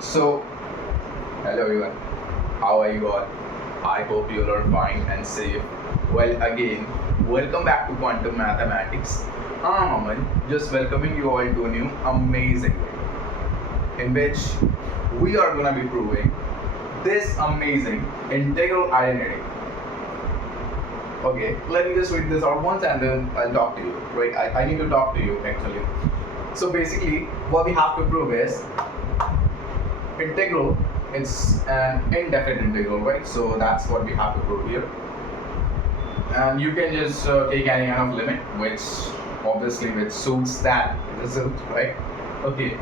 So, hello everyone, how are you all? I hope you all are fine and safe. Well, again, welcome back to Quantum Mathematics. I'm Aman, just welcoming you all to a new amazing video in which we are gonna be proving this amazing integral identity. Okay, let me just read this out once and then I'll talk to you, right? I need to talk to you actually. So basically, what we have to prove is integral is an indefinite integral, right? So that's what we have to prove here. And you can just take any kind of limit which suits that result, right? Okay,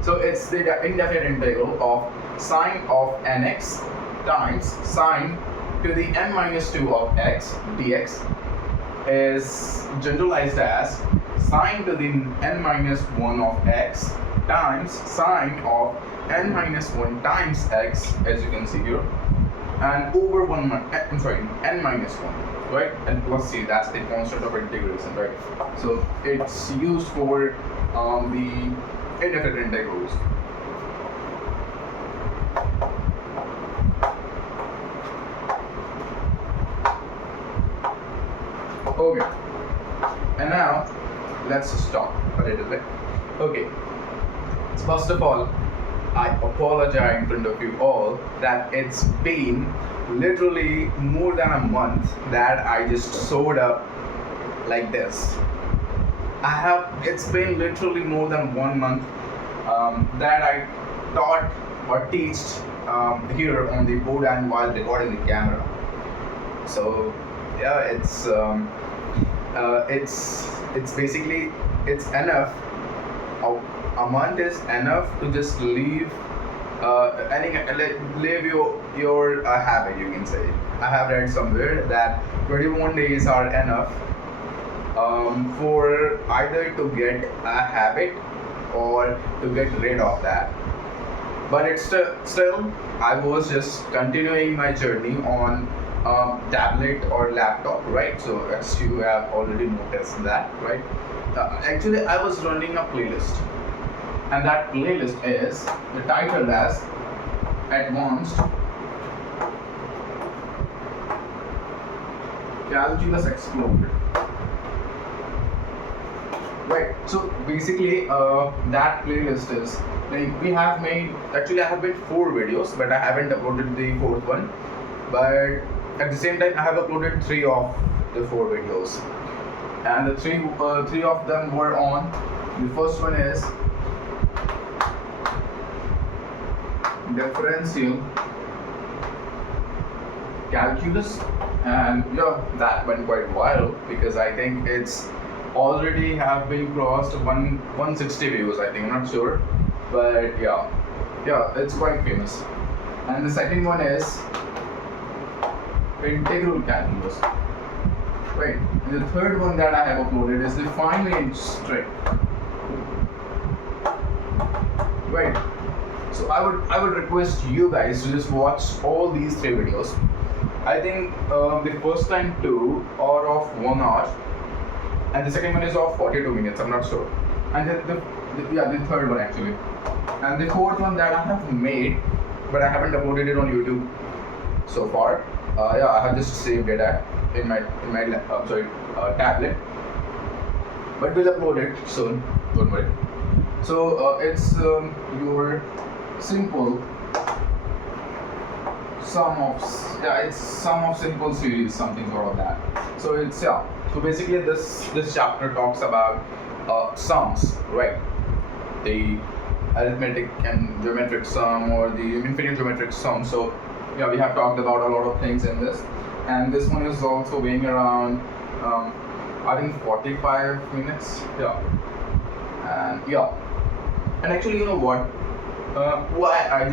so it's the indefinite integral of sine of nx times sine to the n minus 2 of x dx is generalized as sine to the n minus 1 of x times sine of n minus 1 times x, as you can see here, and over n minus 1, right? And plus c, that's the constant of integration, right? So it's used for the indefinite integrals. Okay, and now let's stop a little bit. Okay, so first of all, I apologize in front of you all that it's been literally more than a month that I just showed up like this. It's been literally more than 1 month that I taught or teach here on the board and while recording the camera. So yeah, it's basically it's enough. A month is enough to just leave your habit, you can say. I have read somewhere that 21 days are enough for either to get a habit or to get rid of that. But it's still I was just continuing my journey on tablet or laptop, right? So as you have already noticed that, right? Actually, I was running a playlist, and that playlist is the title as Advanced Calculus Explored. Right. So basically, that playlist is like we have made. Actually, I have made 4 videos, but I haven't uploaded the 4th one. But at the same time, I have uploaded 3 of the 4 videos, and the three of them were on. The first one is differential calculus, and yeah, that went quite viral because I think it's already have been crossed 160 views, I think. I'm not sure, but yeah, it's quite famous. And the second one is integral calculus, right? And the third one that I have uploaded is the finite string, right? So I would request you guys to just watch all these 3 videos. I think the first time 2 are of 1 hour, and the second one is of 42 minutes. I'm not sure. And the third one actually, and the 4th one that I have made, but I haven't uploaded it on YouTube so far. I have just saved it in my tablet, but we'll upload it soon. Don't worry. So it's your simple sum of simple series, something sort of that. So it's So basically, this chapter talks about sums, right? The arithmetic and geometric sum or the infinite geometric sum. So yeah, we have talked about a lot of things in this, and this one is also weighing around I think 45 minutes. And actually, you know what? Why I'm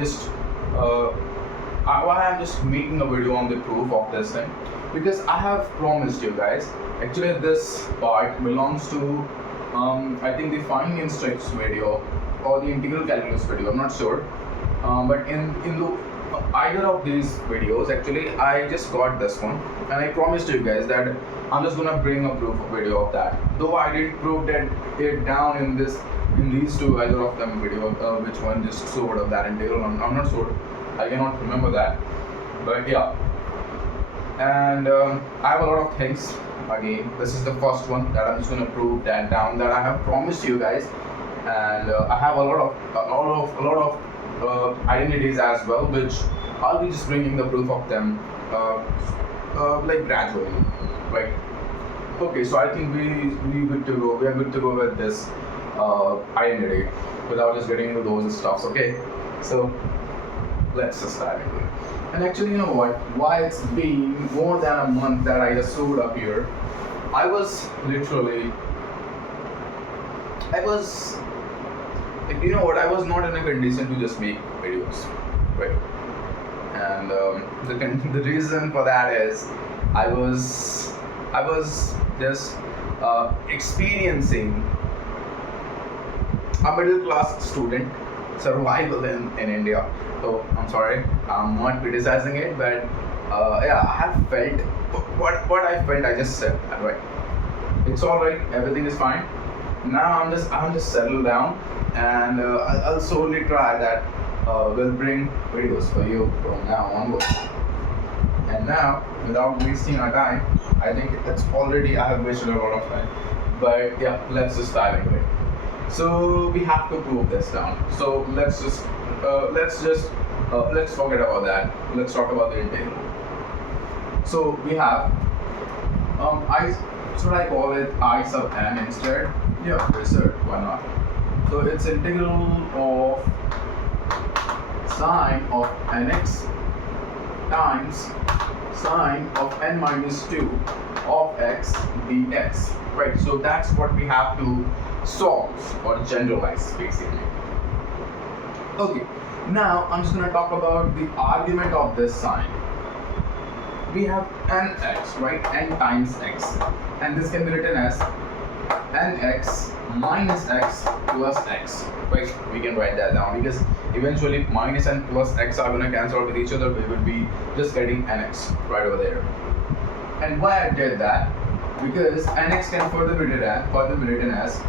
just making a video on the proof of this thing, because I have promised you guys. Actually, this part belongs to I think the finite instructs video or the integral calculus video. I'm not sure, but in either of these videos, actually, I just got this one, and I promised you guys that I'm just gonna bring a proof video of that. Though I didn't prove that it down in this in these two either of them video, which one just sort of that integral. I'm not sure. I cannot remember that. But yeah. And I have a lot of things. Again, this is the first one that I'm just going to prove that down that I have promised you guys, and I have a lot of identities as well, which I'll be just bringing the proof of them like gradually, right? Okay, so I think we good to go. We are good to go with this identity without just getting into those stuffs. Okay, so let's just dive into it. And actually, you know what? Why it's been more than a month that I just showed up here. I was, you know what? I was not in a condition to just make videos, right? And the reason for that is I was just experiencing a middle class student survival in India. So I'm sorry, I'm not criticizing it, but yeah, I have felt what I felt. I just said that, right. It's all right. Everything is fine. Now I'm just settled down, and I'll solely try that. We'll bring videos for you from now onwards. And now, without wasting our time, I think it's already I have wasted a lot of time. But yeah, let's just dive into it. So we have to prove this down. So let's forget about that. Let's talk about the integral. So we have should I call it I sub n instead? Yeah, sure, why not? So it's integral of sine of nx times sine of n minus 2 of x dx. Right, so that's what we have to solve or generalize basically. Okay, now I'm just going to talk about the argument of this sine. We have nx, right? N times x, and this can be written as nx minus x plus x, right? We can write that down because eventually minus and plus x are going to cancel out with each other. We will be just getting nx right over there. And why I did that? Because nx can further be written as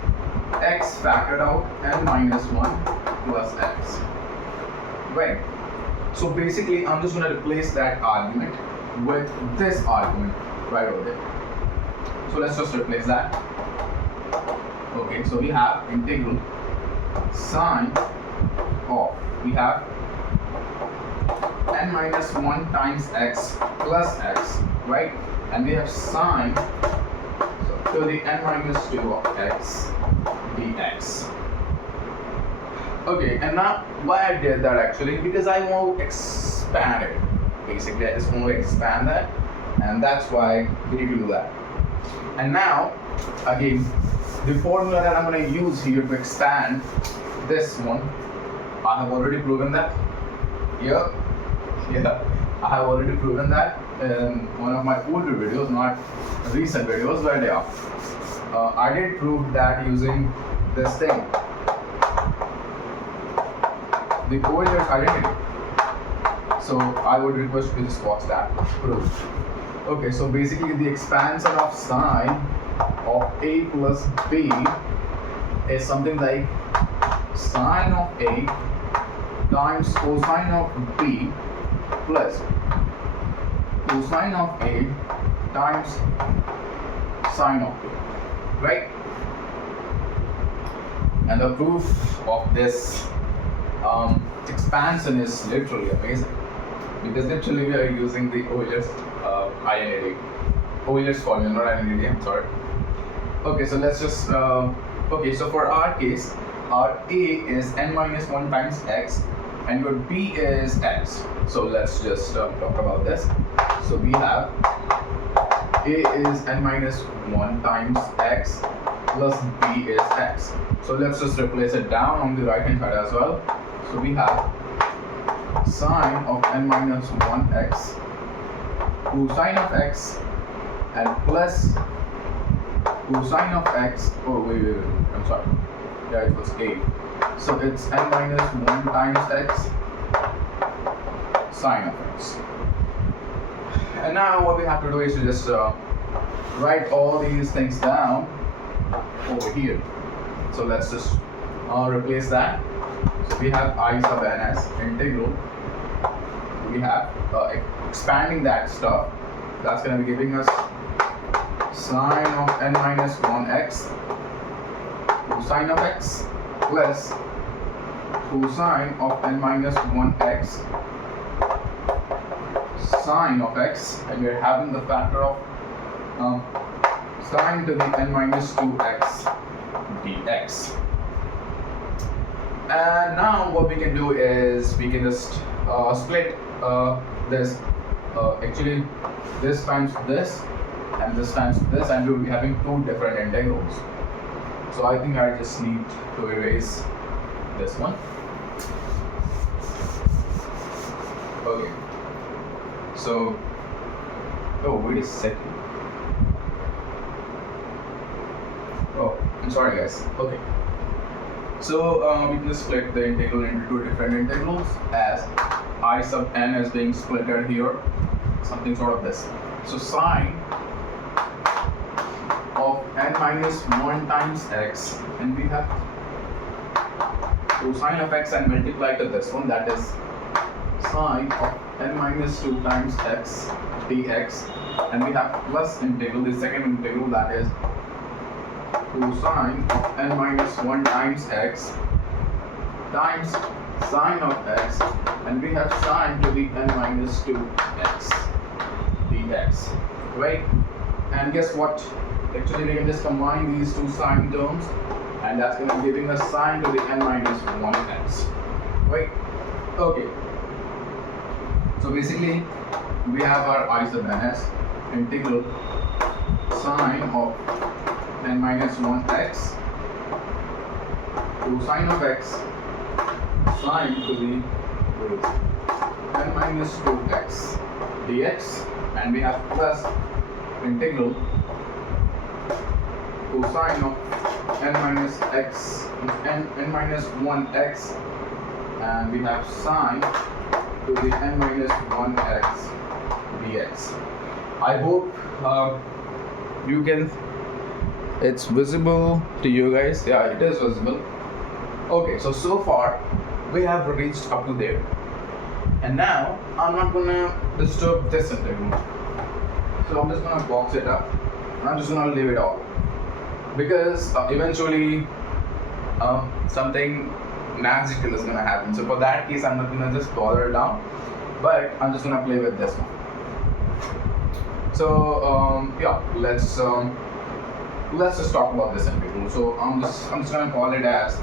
x factored out n minus 1 plus x, right? So basically I'm just going to replace that argument with this argument right over there. So let's just replace that. Okay, so we have integral sine of, we have n minus 1 times x plus x, right? And we have sine to the n minus 2 of x dx. Okay, and now why I did that actually? Because I want to expand it. Basically, I just want to expand that, and that's why we need to do that. And now, again, the formula that I'm going to use here to expand this one, I have already proven that. Yeah, I have already proven that in one of my older videos, not recent videos, but yeah, I did prove that using this thing, the Euler's identity. So I would request you to just watch that proof. Okay, so basically the expansion of sine of a plus b is something like sine of a times cosine of b plus cosine of a times sine of b, right? And the proof of this expansion is literally amazing, because literally we are using the Euler's identity, Euler's formula, not identity, I'm sorry. Okay, so let's just okay, so for our case, our a is n minus 1 times x and your b is x. So let's just talk about this. So we have a is n minus 1 times x plus b is x. So let's just replace it down on the right hand side as well. So we have sine of n minus 1x cosine of x and plus cosine of x. Oh wait, I'm sorry. Yeah, it was a. So it's n minus 1 times x sine of x. And now what we have to do is to just write all these things down over here. So let's just replace that. So we have I sub n as integral. We have expanding that stuff. That's going to be giving us sine of n minus 1x cosine of x plus cosine of n minus 1x sine of x, and we're having the factor of sine to the n minus 2x dx. And now what we can do is we can just split this, actually this times this and this times this, and we'll be having two different integrals. So I think I just need to erase this one. Okay. So, oh wait a second. Oh, I'm sorry guys. Okay. So we can just split the integral into two different integrals as I sub n is being splitted here, something sort of this. So sine of n minus 1 times x, and we have cosine of x and multiply to this one, that is sine of n minus 2 times x dx, and we have plus integral, the second integral, that is cosine of n minus 1 times x times sine of x, and we have sine to the n minus 2x dx, right? And guess what? Actually, we can just combine these two sine terms, and that's going to be giving us sine to the n minus 1x, right? Okay. So basically, we have our I sub n as integral sine of n minus 1x cosine of x sine to the n minus 2x dx, and we have plus integral cosine of n minus x n minus 1x, and we have sine to the n minus 1x dx. I hope you can, it's visible to you guys. Yeah, it is visible. Okay, so far we have reached up to there, and now I'm not gonna disturb this integral, so I'm just gonna box it up. I'm just gonna leave it all, because eventually something magical is gonna happen. So for that case, I'm not gonna just bother it down, but I'm just gonna play with this one. So yeah, let's just talk about this integral. So I'm just gonna call it as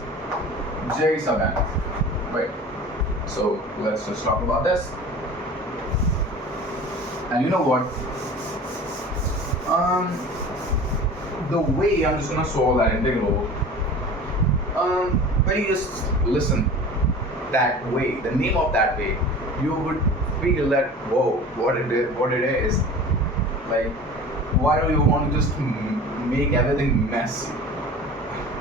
j sub n, right? So let's just talk about this. And you know what? The way I'm just gonna solve that integral, when you just listen that way, the name of that way, you would feel that whoa, what it is. Like, why do you want to just make everything messy?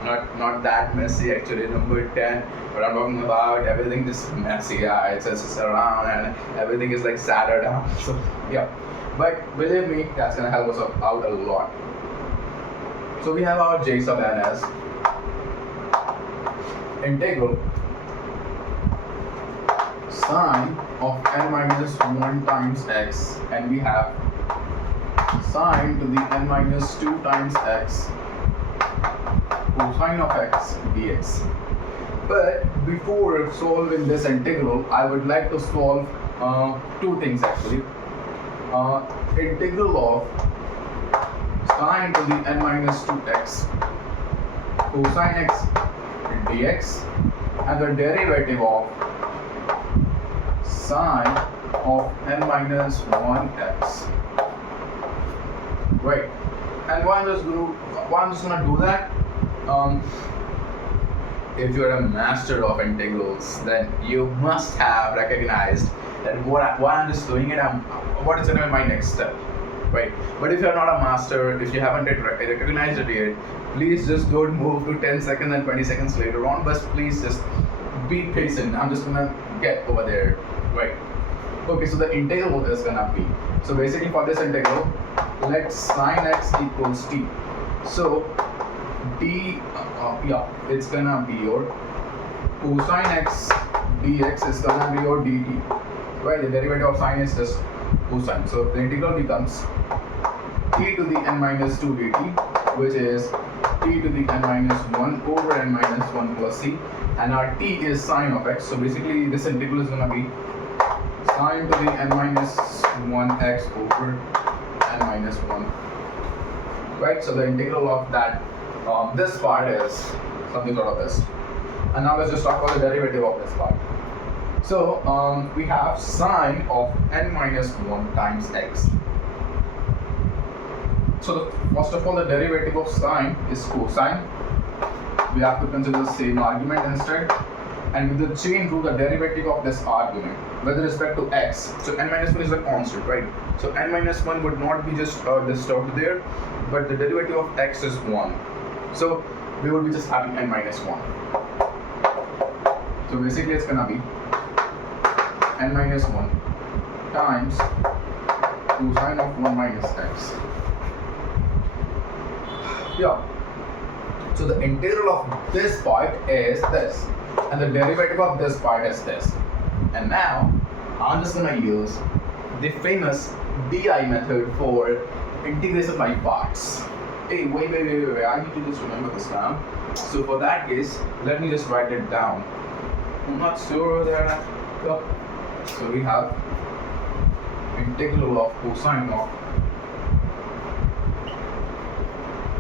Not that messy actually, number 10, but I'm talking about everything just messy. Yeah, it's just around and everything is like sattered down. So yeah, but believe me, that's gonna help us out a lot. So we have our j sub n as integral sine of n minus 1 times x, and we have sine to the n minus 2 times x cosine of x dx. But before solving this integral, I would like to solve two things actually. Integral of sine to the n minus 2x cosine x dx, and the derivative of sine of n minus 1x. Right. And why I'm just gonna do that? If you're a master of integrals, then you must have recognized that why I'm just doing it, what is going to be my next step, right? But if you're not a master, if you haven't recognized it yet, please just don't move to 10 seconds and 20 seconds later on, but please just be patient. I'm just gonna get over there, right? Okay, so the integral is gonna be, so basically for this integral, let sine x equals t. So d it's gonna be your cosine x dx is gonna be your dt, right? The derivative of sine is just cosine, so the integral becomes t to the n minus 2 dt, which is t to the n minus 1 over n minus 1 plus c, and our t is sine of x, so basically this integral is gonna be sine to the n minus 1 x over n minus 1, right? So the integral of that this part is something sort of this. And now let's just talk about the derivative of this part. So we have sine of n minus 1 times x. So first of all, the derivative of sine is cosine. We have to consider the same argument instead. And with the chain rule, the derivative of this argument with respect to x. So n minus 1 is a constant, right? So n minus 1 would not be just disturbed there, but the derivative of x is 1. So we would be just having n minus 1. So basically it's gonna be n minus 1 times cosine of 1 minus x. Yeah. So the integral of this part is this, and the derivative of this part is this. And now I'm just gonna use the famous DI method for integration by parts. Hey, wait, I need to just remember this now. So for that case, let me just write it down. I'm not sure that. So we have integral of cosine of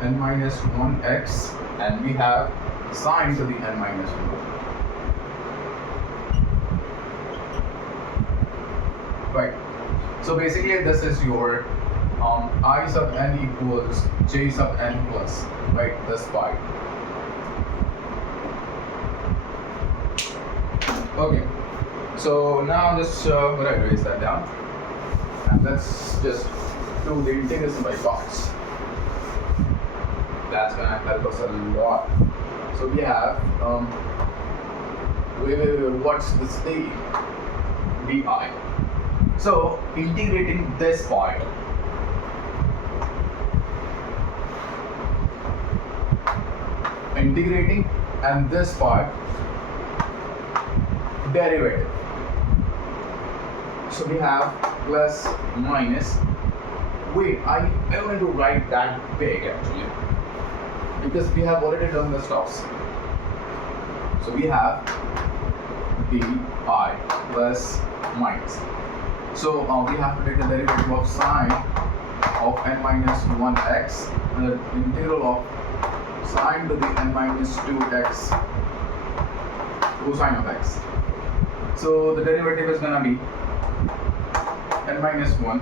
n minus 1x, and we have sine to the n minus 1. Right. So basically this is your I sub n equals j sub n plus, right, this part. Okay, so now just when I erase that down, and let's just do the integration by parts. That's gonna help us a lot. So we have what's this d? Di. So integrating this part, and this part derivative. So we have plus minus. Wait, I want to write that big actually, because we have already done the stuffs. So we have di plus minus. So we have to take the derivative of sine of n minus 1x, and the integral of sine to the n minus 2x cosine of x. So the derivative is gonna be n minus 1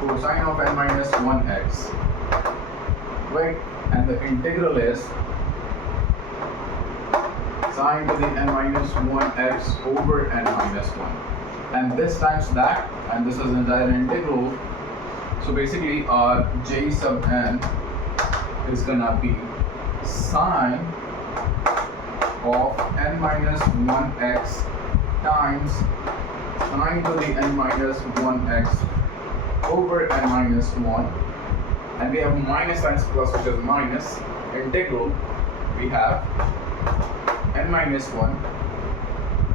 cosine of n minus 1x, right? And the integral is sine to the n minus 1x over n minus 1. And this times that, and this is the entire integral. So basically our j sub n is gonna be sine of n minus 1x times sine to the n minus 1x over n minus 1, and we have minus times plus, which is minus integral. We have n minus 1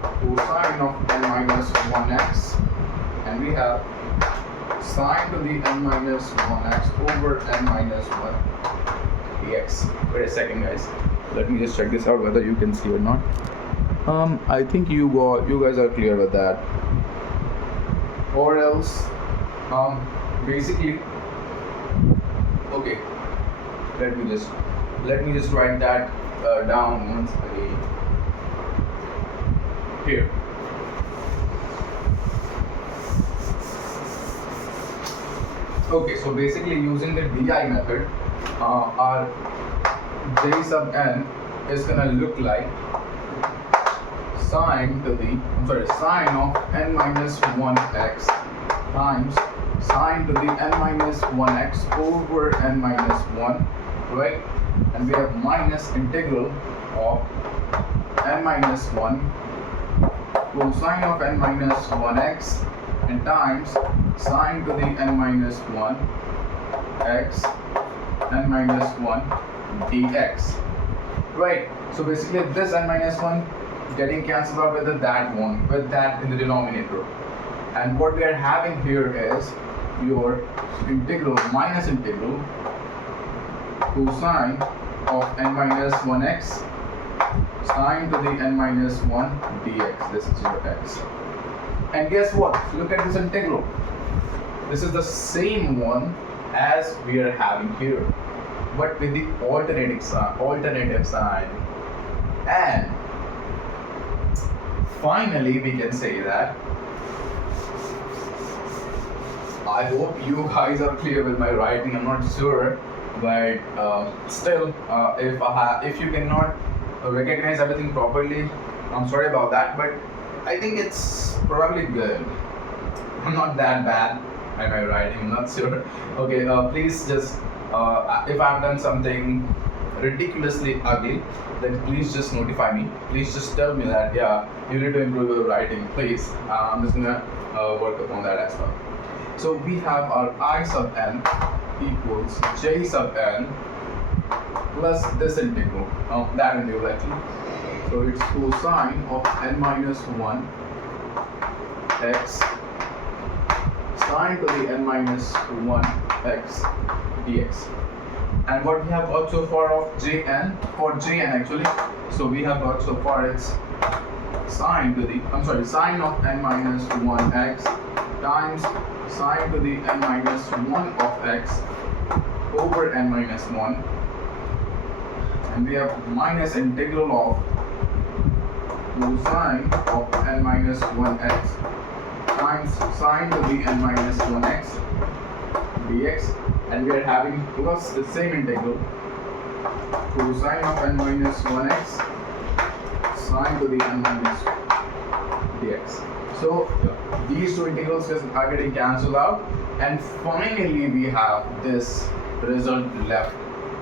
cosine of n minus 1x, and we have sine to the n minus 1x over n minus 1 dx. Wait a second, guys. Let me just check this out whether you can see or not. I think you guys are clear with that, or else basically, okay, let me just write that down once again here. Okay, so basically using the DI method, our j sub n is gonna look like sine of n minus 1x times sine to the n minus 1x over n minus 1, right? And we have minus integral of n minus 1 cosine of n minus 1x and times sine to the n minus 1 x n minus 1 dx. Right, so basically this n minus 1 getting cancelled out with that one, with that in the denominator. And what we are having here is your integral minus integral cosine of n minus 1x sine to the n minus 1 dx. This is your x. And guess what? Look at this integral. This is the same one as we are having here, but with the alternative sign. And finally, we can say that I hope you guys are clear with my writing. I'm not sure, but still, if you cannot recognize everything properly, I'm sorry about that. But I think it's probably good. I'm not that bad at my writing. I'm not sure. Okay, please just if I've done something ridiculously ugly, then please just notify me. Please just tell me that you need to improve your writing. Please, I'm just gonna work upon that as well. So we have our I sub n equals j sub n plus this integral, that integral actually. So it's cosine of n minus 1 x sine to the n minus 1 x dx. And what we have got so far of jn, for jn actually, so we have got so far it's sine of n minus 1 x times sine to the n minus 1 of x over n minus 1, and we have minus integral of cosine of n minus 1 x times sine to the n minus 1 x dx, and we are having plus the same integral cosine of n minus 1 x sine to the n minus dx. So these two integrals are getting cancelled out, and finally we have this result left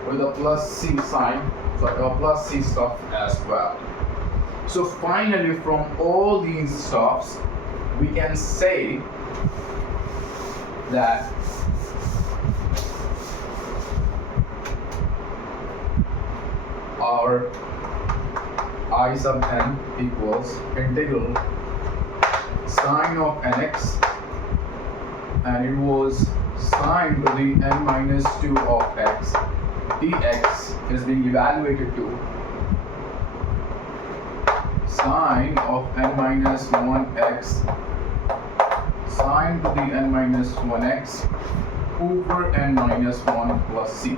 with a plus c sign, so a plus c stuff as well. So finally, from all these stuffs, we can say that our I sub n equals integral sine of nx, and it was sine to the n minus 2 of x dx is being evaluated to sine of n minus 1x sine to the n minus 1x over n minus 1 plus c.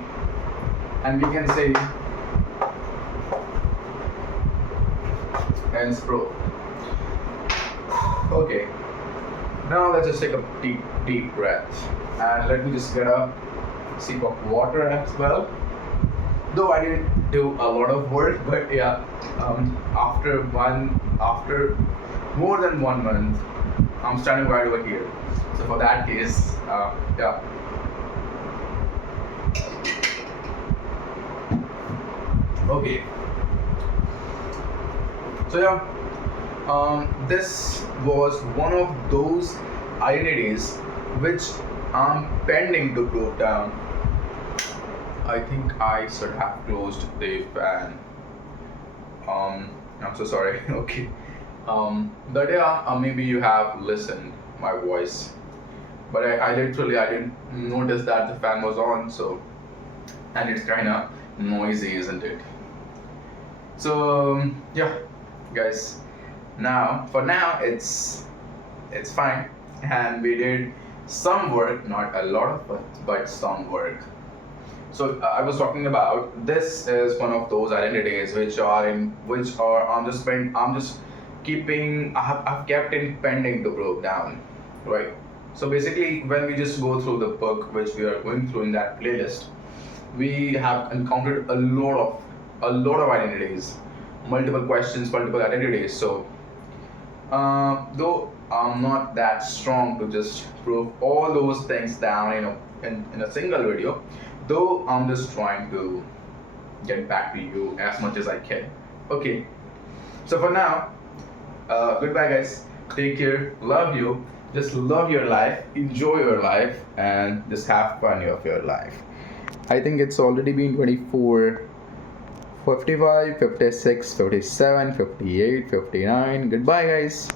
And we can say hence proof. Okay, now let's just take a deep breath, and let me just get a sip of water as well. Though I didn't do a lot of work, but after more than 1 month, I'm standing right over here. So for that case, Okay. So this was one of those identities which I'm pending to prove down. I think I should have closed the fan. I'm so sorry. Okay. But maybe you have listened my voice, but I didn't notice that the fan was on. So, and it's kind of noisy, isn't it? So guys. For now, it's fine, and we did some work, not a lot of it, but some work. So I was talking about this is one of those identities I've kept in pending to prove down, right? So basically, when we just go through the book which we are going through in that playlist, we have encountered a lot of identities, multiple questions, multiple identities. So though I'm not that strong to just prove all those things down in a single video, though I'm just trying to get back to you as much as I can. Okay, so for now, goodbye guys, take care, love you, just love your life, enjoy your life, and just have fun of your life. I think it's already been 24, 55, 56, 57, 58, 59. Goodbye, guys.